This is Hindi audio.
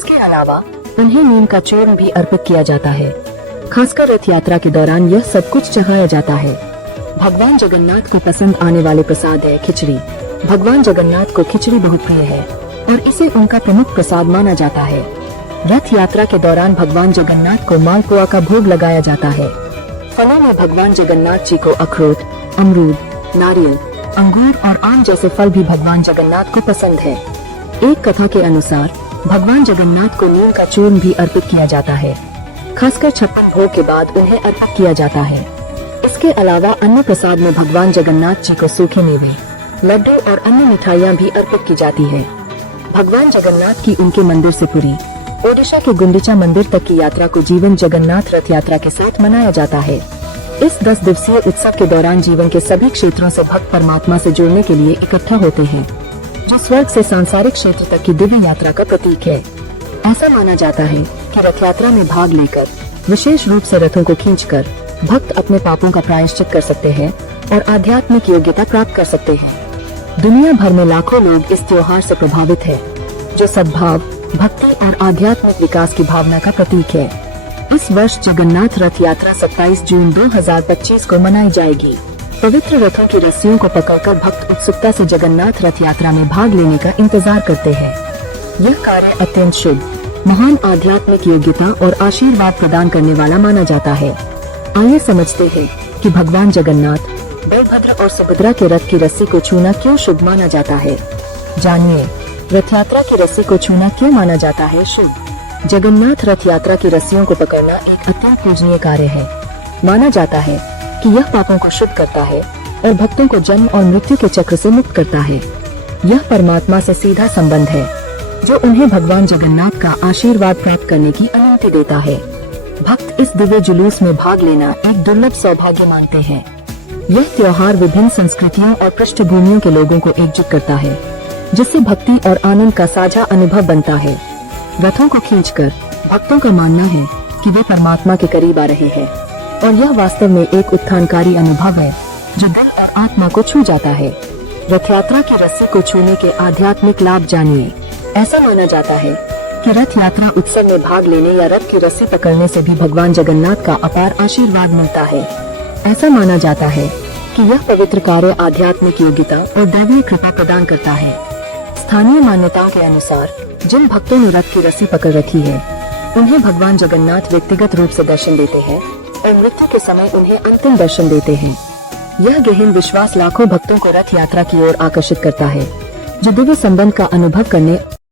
इसके अलावा उन्हें नीम का चूर्ण भी अर्पित किया जाता है। खासकर रथ यात्रा के दौरान यह सब कुछ चढ़ाया जाता है। भगवान जगन्नाथ को पसंद आने वाले प्रसाद है खिचड़ी। भगवान जगन्नाथ को खिचड़ी बहुत प्रिय है और इसे उनका प्रमुख प्रसाद माना जाता है। रथ यात्रा के दौरान भगवान जगन्नाथ को मालपुआ का भोग लगाया जाता है। फलों में भगवान जगन्नाथ जी को अखरोट, अमरूद, नारियल, अंगूर और आम जैसे फल भी भगवान जगन्नाथ को पसंद है। एक कथा के अनुसार भगवान जगन्नाथ को नीम का चूर्ण भी अर्पित किया जाता है। खासकर 56 भोग के बाद उन्हें अर्पित किया जाता है। इसके अलावा अन्य प्रसाद में भगवान जगन्नाथ जी को सूखे मेवे, लड्डू और अन्य मिठाइयाँ भी अर्पित की जाती है। भगवान जगन्नाथ की उनके मंदिर से पुरी, ओडिशा के गुंडीचा मंदिर तक की यात्रा को जीवन जगन्नाथ रथ यात्रा के साथ मनाया जाता है। इस 10 दिवसीय उत्सव के दौरान जीवन के सभी क्षेत्रों से भक्त परमात्मा से जुड़ने के लिए इकट्ठा होते हैं, जो स्वर्ग से सांसारिक क्षेत्र तक की दिव्य यात्रा का प्रतीक है। ऐसा माना जाता है कि रथ यात्रा में भाग लेकर, विशेष रूप से रथों को खींचकर, भक्त अपने पापों का प्रायश्चित कर सकते हैं और आध्यात्मिक योग्यता प्राप्त कर सकते हैं। दुनिया भर में लाखों लोग इस त्योहार से प्रभावित है, जो सद्भाव, भक्ति और आध्यात्मिक विकास की भावना का प्रतीक है। इस वर्ष जगन्नाथ रथ यात्रा 27 जून 2025 को मनाई जाएगी। पवित्र रथों की रस्सियों को पकड़कर भक्त उत्सुकता से जगन्नाथ रथ यात्रा में भाग लेने का इंतजार करते हैं। यह कार्य अत्यंत शुभ, महान आध्यात्मिक योग्यता और आशीर्वाद प्रदान करने वाला माना जाता है। आइए समझते हैं कि भगवान जगन्नाथ, बलभद्र और सुभद्रा के रथ की रस्सी को छूना क्यों शुभ माना जाता है। जानिए, रथ यात्रा की रस्सी को छूना क्यों माना जाता है शुभ। जगन्नाथ रथ यात्रा की रस्सियों को पकड़ना एक अत्यंत पूजनीय कार्य है। माना जाता है कि यह पापों को शुद्ध करता है और भक्तों को जन्म और मृत्यु के चक्र से मुक्त करता है। यह परमात्मा से सीधा संबंध है, जो उन्हें भगवान जगन्नाथ का आशीर्वाद प्राप्त करने की अनुमति देता है। भक्त इस दिव्य जुलूस में भाग लेना एक दुर्लभ सौभाग्य मानते हैं। यह त्योहार विभिन्न संस्कृतियों और पृष्ठभूमियों के लोगों को एकजुट करता है, जिससे भक्ति और आनंद का साझा अनुभव बनता है। रथों को खींचकर भक्तों का मानना है कि वे परमात्मा के करीब आ रहे हैं और यह वास्तव में एक उत्थानकारी अनुभव है, जो दिल और आत्मा को छू जाता है। रथ यात्रा की रस्सी को छूने के आध्यात्मिक लाभ जानिए। ऐसा माना जाता है कि रथ यात्रा उत्सव में भाग लेने या रथ की रस्सी पकड़ने से भी भगवान जगन्नाथ का अपार आशीर्वाद मिलता है। ऐसा माना जाता है कि यह पवित्र कार्य आध्यात्मिक योग्यता और दैवीय कृपा प्रदान करता है। स्थानीय मान्यताओं के अनुसार जिन भक्तों ने रथ की रस्सी पकड़ रखी है, उन्हें भगवान जगन्नाथ व्यक्तिगत रूप से दर्शन देते हैं और मृत्यु के समय उन्हें अंतिम दर्शन देते हैं। यह गहन विश्वास लाखों भक्तों को रथ यात्रा की ओर आकर्षित करता है, जो दिव्य संबंध का अनुभव करने